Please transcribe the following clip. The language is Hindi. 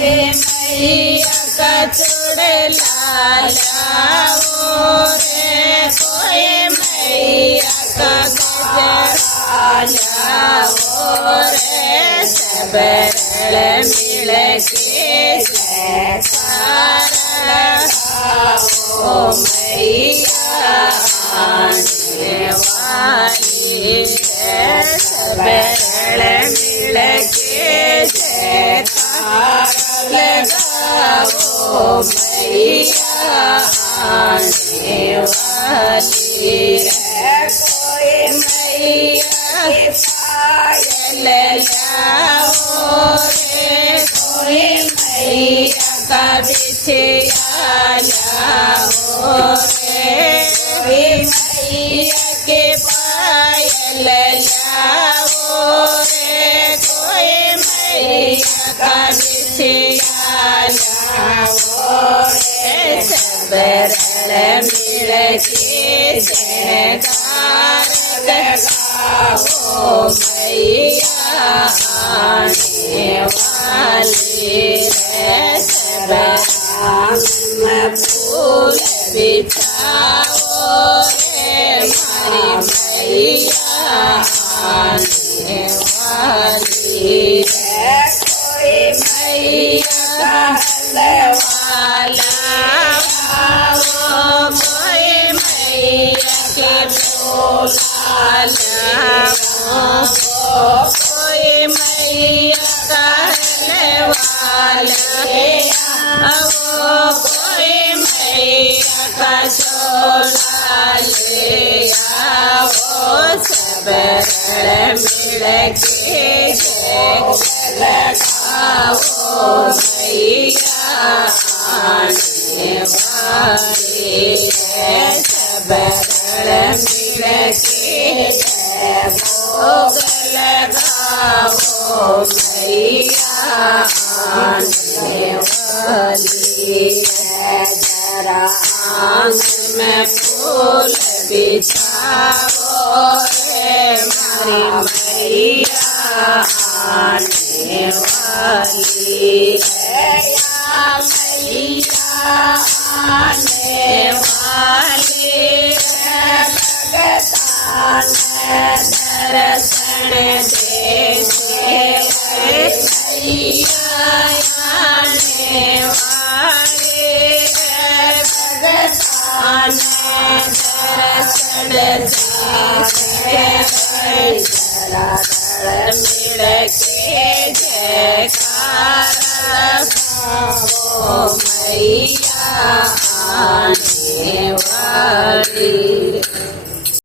मैया का चुड़लाओ रे, कोई मैया का गजराओ रे, सब रल मिल के जयकारो मैया आने वाली है, सब रल मिल के जयकारो लगाओ मैया आने वाली है, कोई मैया पायल लाओ रे, कोई मैया का बिछिया लाओ रे, कोई मैया के पायल लाओ रे, कोई मैया का बिछिया लाओ रे, सब रल मिल के जयकार लगाओ मैया आने वाली है, सब में फूल बिछाओ रे, हमारी मैया आने वाली है, कोई मैया हलवाला कोई मैया के बोला कोई मैया का हलवाला कोई मैया का छोला ले आओ, सब रल मिल के लगाओ मैया आने वाली है, सब रल मिल के भोग लगाओ मैया आने वाली है, जरा आंगन में फूल बिछाओ रे, हमारी मैया आने वाली है, या मैया आने वाली है, भगतान दर्शन देखे मैया आने वाली है, भगतान दर्शन देखे जरा रल मिल के जयकार लगाओ मैया आने वाली।